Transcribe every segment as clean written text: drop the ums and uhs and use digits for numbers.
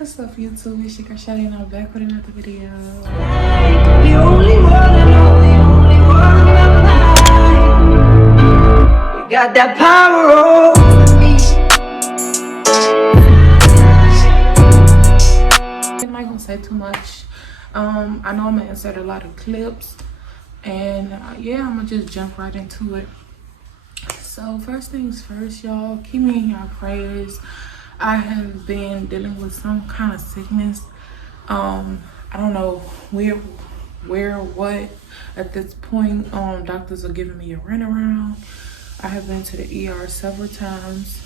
What's up, YouTube? It's your girl Shawty, and I'm back with another video. The only one I know, the only one of mine. You got that power over me. I'm not gonna say too much. I know I'm gonna insert a lot of clips, and yeah, I'm gonna just jump right into it. So first things first, y'all, keep me in your prayers. I have been dealing with some kind of sickness. I don't know where, what. At this point, doctors are giving me a runaround. I have been to the ER several times.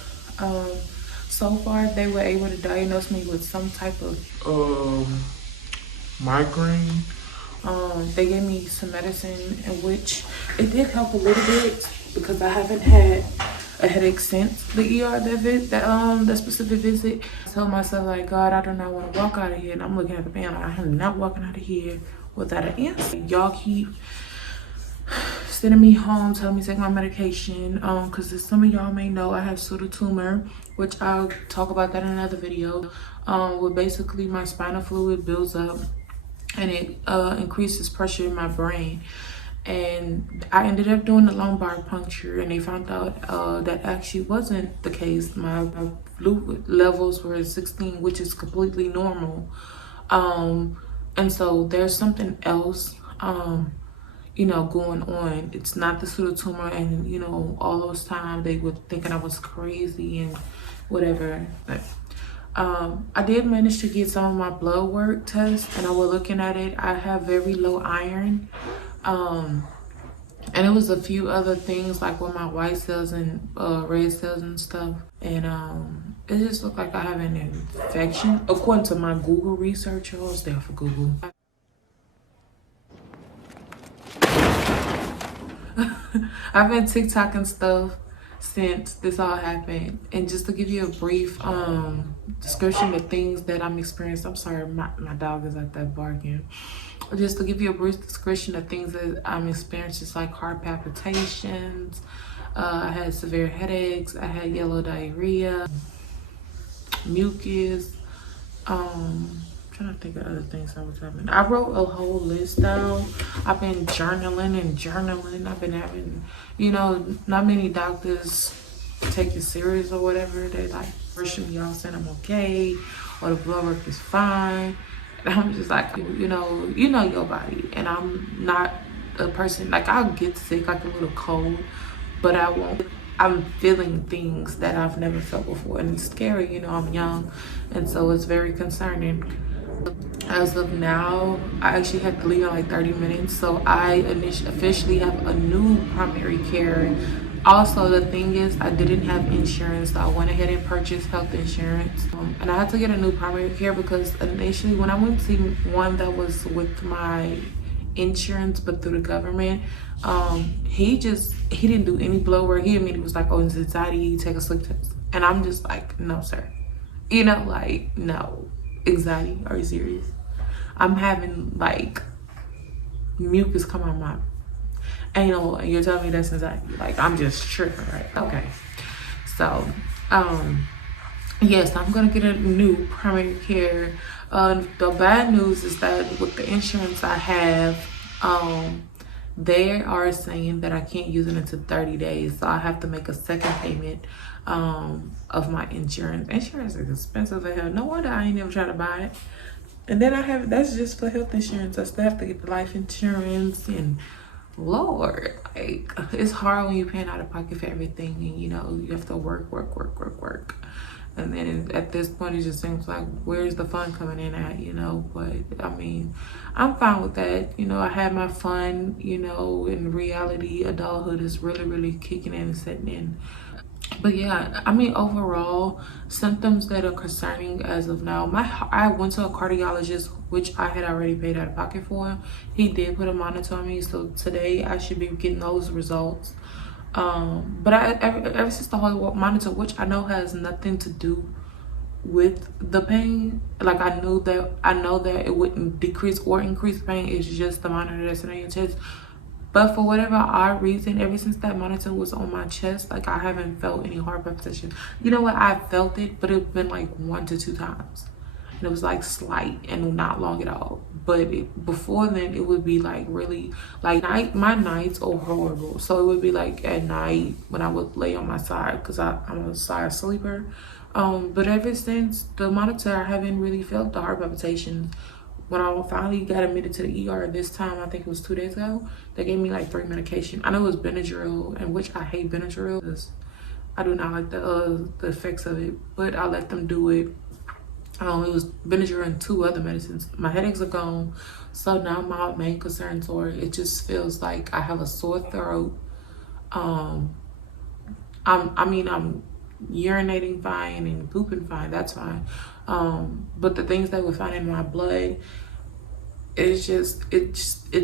So far, they were able to diagnose me with some type of migraine. They gave me some medicine, in which it did help a little bit because I haven't had a headache since the ER that specific visit. I told myself, like, God, I do not want to walk out of here, and I'm looking at the man, like, I am not walking out of here without an answer. Y'all keep sending me home, telling me to take my medication, because as some of y'all may know, I have pseudotumor, which I'll talk about that in another video. Where basically my spinal fluid builds up and it increases pressure in my brain. And I ended up doing a lumbar puncture, and they found out that actually wasn't the case. My fluid levels were at 16, which is completely normal. And so there's something else, going on. It's not the pseudotumor, and all those times they were thinking I was crazy and whatever. But I did manage to get some of my blood work tests, and I was looking at it. I have very low iron. And it was a few other things like with my white cells and red cells and stuff. And it just looked like I have an infection. According to my Google research, I'll stay off of Google. I've been TikToking stuff since this all happened, and just to give you a brief description of things that I'm experiencing. I'm sorry, my dog is like that barking. Just to give you a brief description of things that I'm experiencing, just like heart palpitations, I had severe headaches, I had yellow diarrhea, mucus, trying to think of other things I was having. I wrote a whole list down. I've been journaling. I've been having, not many doctors take it serious or whatever. They like brushing me off saying I'm okay, or the blood work is fine. And I'm just like, you know your body. And I'm not a person, like, I'll get sick, like a little cold, but I won't. I'm feeling things that I've never felt before, and it's scary. I'm young, and so it's very concerning. As of now, I actually had to leave in like 30 minutes, so I officially have a new primary care. Also, the thing is, I didn't have insurance, so I went ahead and purchased health insurance. And I had to get a new primary care because initially when I went to see one that was with my insurance but through the government, he didn't do any blood work. He immediately was like, oh, it's anxiety, take a sleep test. And I'm just like, no, sir. No. Anxiety? Are you serious? I'm having like mucus come out my anal, and you're telling me that's anxiety? Like, I'm just tripping, right? Okay. So, yes, I'm gonna get a new primary care. The bad news is that with the insurance I have, they are saying that I can't use it until 30 days. So I have to make a second payment of my insurance. Insurance is expensive as hell. No wonder I ain't never tried to buy it. And then that's just for health insurance. I still have to get the life insurance, and Lord, like, it's hard when you're paying out of pocket for everything, and you have to work. And then at this point, it just seems like, where's the fun coming in at, But I mean, I'm fine with that. I had my fun, in reality, adulthood is really, really kicking in and setting in. But yeah, I mean, overall, symptoms that are concerning as of now. I went to a cardiologist, which I had already paid out of pocket for. He did put a monitor on me, so today I should be getting those results. But ever since the whole monitor, which I know has nothing to do with the pain, like, I know that it wouldn't decrease or increase pain. It's just the monitor that's on your chest. But for whatever odd reason, ever since that monitor was on my chest, like, I haven't felt any heart palpitation. You know what? I felt it, but it's been like 1 to 2 times. it was like slight and not long at all. But before then, it would be like really like my nights are horrible. So it would be like at night when I would lay on my side because I'm a side sleeper. But ever since the monitor, I haven't really felt the heart palpitations. When I finally got admitted to the ER this time, I think it was 2 days ago, they gave me like 3 medication. I know it was Benadryl, and which I hate Benadryl because I do not like the effects of it, but I let them do it. It was Benadryl and 2 other medicines. My headaches are gone, so now my main concerns are it just feels like I have a sore throat. I'm urinating fine and pooping fine. That's fine. But the things that were found in my blood, it's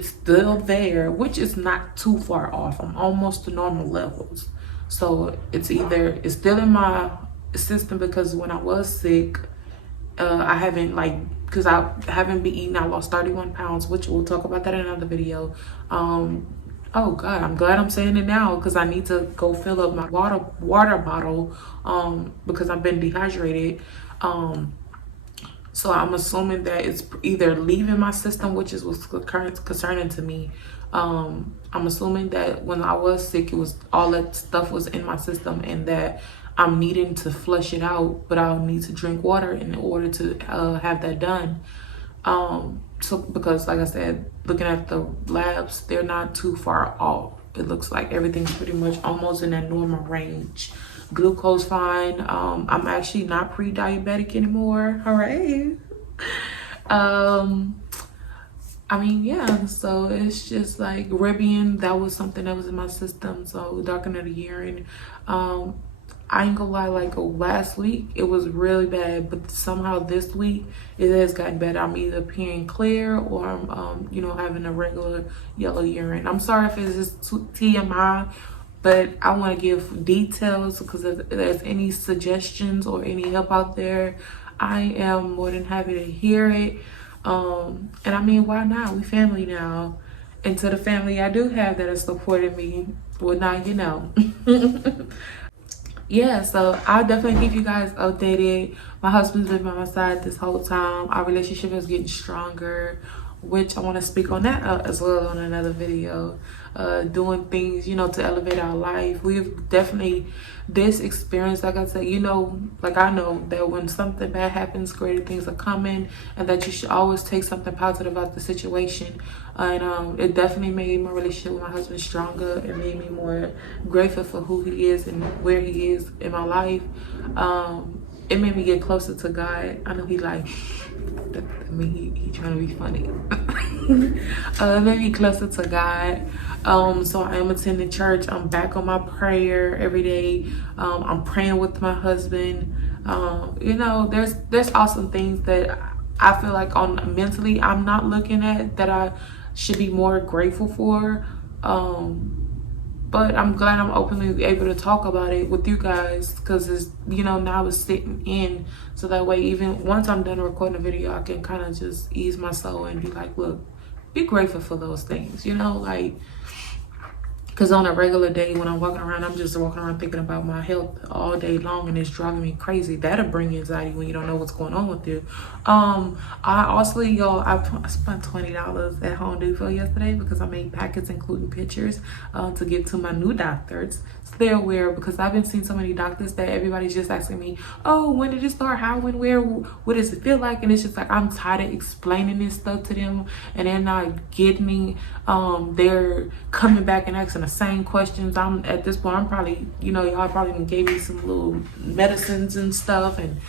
still there, which is not too far off. I'm almost to normal levels. So it's still in my system because when I was sick, I haven't because I haven't been eating. I lost 31 pounds, which we'll talk about that in another video. Oh God, I'm glad I'm saying it now because I need to go fill up my water bottle because I've been dehydrated. So I'm assuming that it's either leaving my system, which is what's concerning to me. I'm assuming that when I was sick, it was all that stuff was in my system and that I'm needing to flush it out, but I'll need to drink water in order to have that done. So because like I said, looking at the labs, they're not too far off. It looks like everything's pretty much almost in that normal range. Glucose fine. I'm actually not pre-diabetic anymore. Hooray. I mean, yeah, so it's just like Rivian, that was something that was in my system, so darkening of the urine. I ain't gonna lie, like last week it was really bad, but somehow this week it has gotten better. I'm either peeing clear or I'm having a regular yellow urine. I'm sorry if it's just TMI, but I want to give details because if there's any suggestions or any help out there, I am more than happy to hear it. And I mean, why not? We family now. And to the family I do have that has supported me, well, now. Yeah, so I'll definitely keep you guys updated. My husband's been by my side this whole time. Our relationship is getting stronger, which I want to speak on that as well on another video. Doing things, to elevate our life. We've definitely, this experience, like I said, I know that when something bad happens, greater things are coming, and that you should always take something positive out the situation. And it definitely made my relationship with my husband stronger. It made me more grateful for who he is and where he is in my life. It made me get closer to God. I know he trying to be funny. It made me closer to God. So I am attending church. I'm back on my prayer every day. I'm praying with my husband. There's awesome things that I feel like on mentally I'm not looking at that I should be more grateful for. But I'm glad I'm openly able to talk about it with you guys because it's, now it's sitting in. So that way, even once I'm done recording a video, I can kind of just ease my soul and be like, look, be grateful for those things, because on a regular day when I'm walking around, I'm just walking around thinking about my health all day long, and it's driving me crazy. That'll bring anxiety when you don't know what's going on with you. I spent $20 at Home Depot yesterday because I made packets including pictures to give to my new doctors. So they're aware, because I've been seeing so many doctors that everybody's just asking me, oh, when did it start? How, when, where, what does it feel like? And it's just like, I'm tired of explaining this stuff to them and they're not getting me. They're coming back and asking the same questions. I'm at this point, I'm probably, y'all probably gave me some little medicines and stuff, and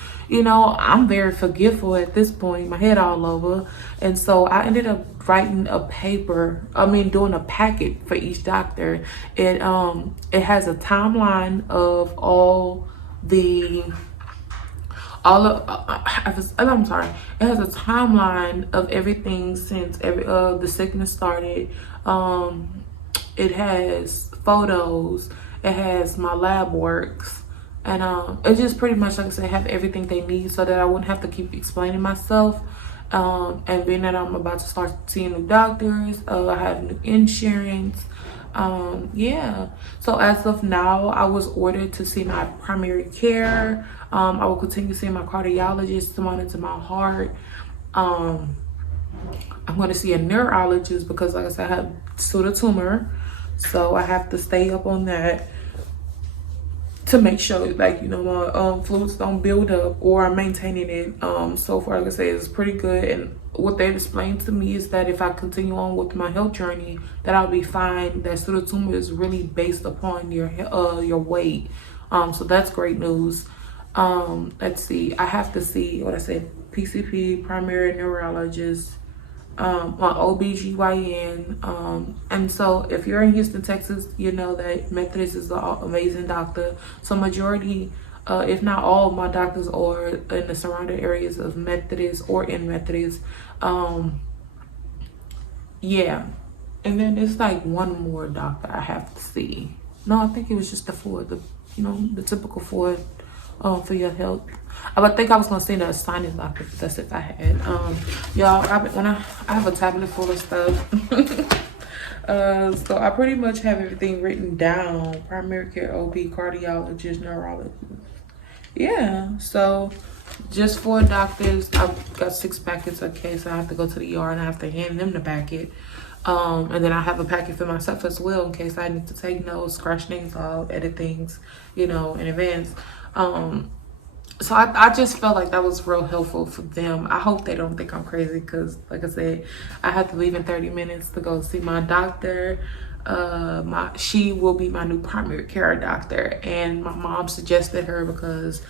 I'm very forgetful at this point, my head all over. And so I ended up writing doing a packet for each doctor. It has a timeline of it has a timeline of everything since the sickness started. It has photos, it has my lab works, and it just pretty much, like I said, have everything they need so that I wouldn't have to keep explaining myself. And being that I'm about to start seeing new doctors, I have new insurance, Yeah, so as of now, I was ordered to see my primary care. I will continue seeing my cardiologist to monitor my heart. um I'm going to see a neurologist because, like I said, I have pseudotumor, so I have to stay up on that to make sure, like, you know, my fluids don't build up, or I'm maintaining it. So far, like I say, it's pretty good. And what they've explained to me is that if I continue on with my health journey, that I'll be fine. That pseudotumor is really based upon your weight. So that's great news. Let's see. I have to see what I said: PCP, primary neurologist, my OBGYN. And so if you're in Houston, Texas, you know that Methodist is an amazing doctor. So majority, if not all of my doctors are in the surrounding areas of Methodist or in Methodist. Yeah. And then there's like one more doctor I have to see. No, I think it was just the four, the typical four for your health. I would think I was gonna see the sinus doctor, but that's if I had. Y'all, I have a tablet full of stuff. So I pretty much have everything written down: primary care, OB, cardiologist, neurologist. Yeah, so just for doctors, I've got 6 packets. Okay, so I have to go to the ER and I have to hand them the packet. And then I have a packet for myself as well in case I need to take notes, scratch things off, edit things, in advance. So I just felt like that was real helpful for them. I hope they don't think I'm crazy because, like I said, I have to leave in 30 minutes to go see my doctor. She will be my new primary care doctor, and my mom suggested her because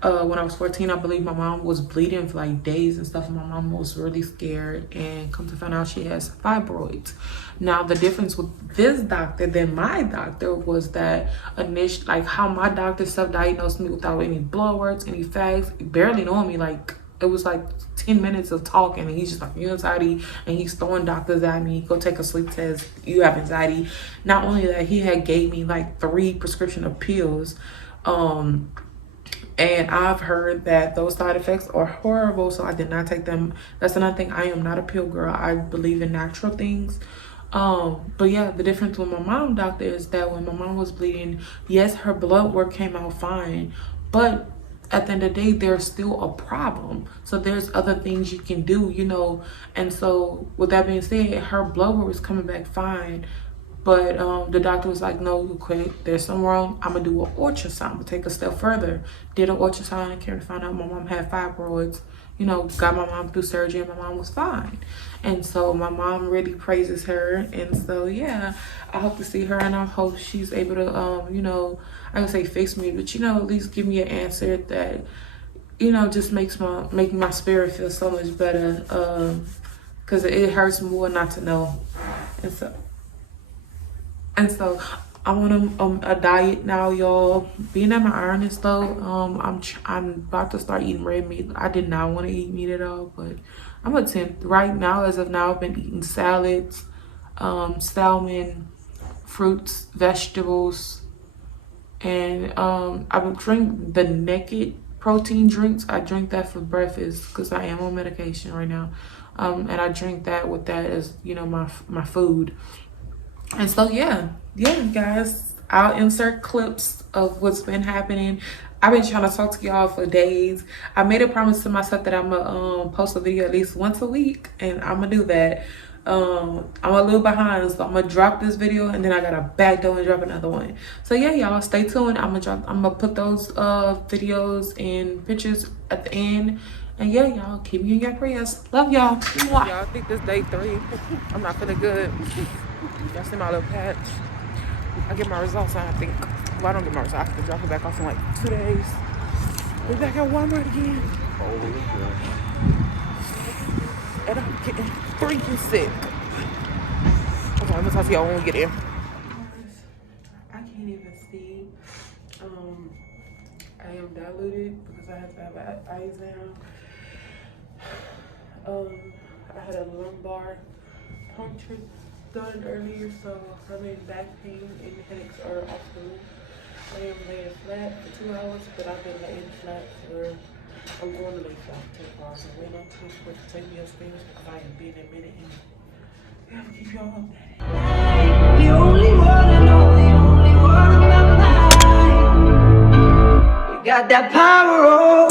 when I was 14, I believe my mom was bleeding for like days and stuff, and my mom was really scared, and come to find out she has fibroids. Now the difference with this doctor than my doctor was that like how my doctor self-diagnosed me without any blood works, any facts, barely knowing me. Like it was like 10 minutes of talking, and he's just like, you anxiety, and he's throwing doctors at me. Go take a sleep test, you have anxiety. Not only that, he had gave me like 3 prescription of pills. And I've heard that those side effects are horrible, so I did not take them. That's another thing. I am not a pill girl. I believe in natural things. But yeah, the difference with my mom doctor is that when my mom was bleeding, yes, her blood work came out fine, but at the end of the day, there's still a problem. So there's other things you can do, And so with that being said, her blood work was coming back fine. But the doctor was like, no, you quit. There's something wrong. I'm going to do an ultrasound. But take a step further. Did an ultrasound and came to find out my mom had fibroids. Got my mom through surgery and my mom was fine. And so my mom really praises her. And so, yeah, I hope to see her, and I hope she's able to, I would say fix me, but, at least give me an answer that, just make my spirit feel so much better. Because it hurts more not to know. And so I'm on a diet now, y'all. Being that my iron is low, I'm about to start eating red meat. I did not want to eat meat at all, but I'm attempt right now. As of now, I've been eating salads, salmon, fruits, vegetables, and I would drink the Naked protein drinks. I drink that for breakfast because I am on medication right now, and I drink that with that as my food. And so yeah guys, I'll insert clips of what's been happening. I've been trying to talk to y'all for days. I made a promise to myself that I'm gonna post a video at least once a week, and I'm gonna do that. I'm a little behind, so I'm gonna drop this video and then I gotta back door and drop another one. So yeah, y'all, stay tuned. I'm gonna put those videos and pictures at the end. And yeah, y'all, keep me in your prayers. Love y'all. Y'all, I think this day 3. I'm not feeling good. Y'all see my little patch? I get my results, I think. Well, I don't get my results. I have to drop it back off in like 2 days. We're back at Walmart again. And I'm getting freaking sick. Okay, I'm gonna talk to y'all when we get in. I can't even see. I am diluted because I have to have an eye exam. I had a lumbar puncture done earlier, so I'm in back pain and headaches are off the roof. I am laying flat for 2 hours, but I've been laying flat for, I'm going to lay flat for 10 hours. I'm waiting on transport to take me upstairs because I am being admitted in. I gotta keep y'all updated. The only one got that power, oh.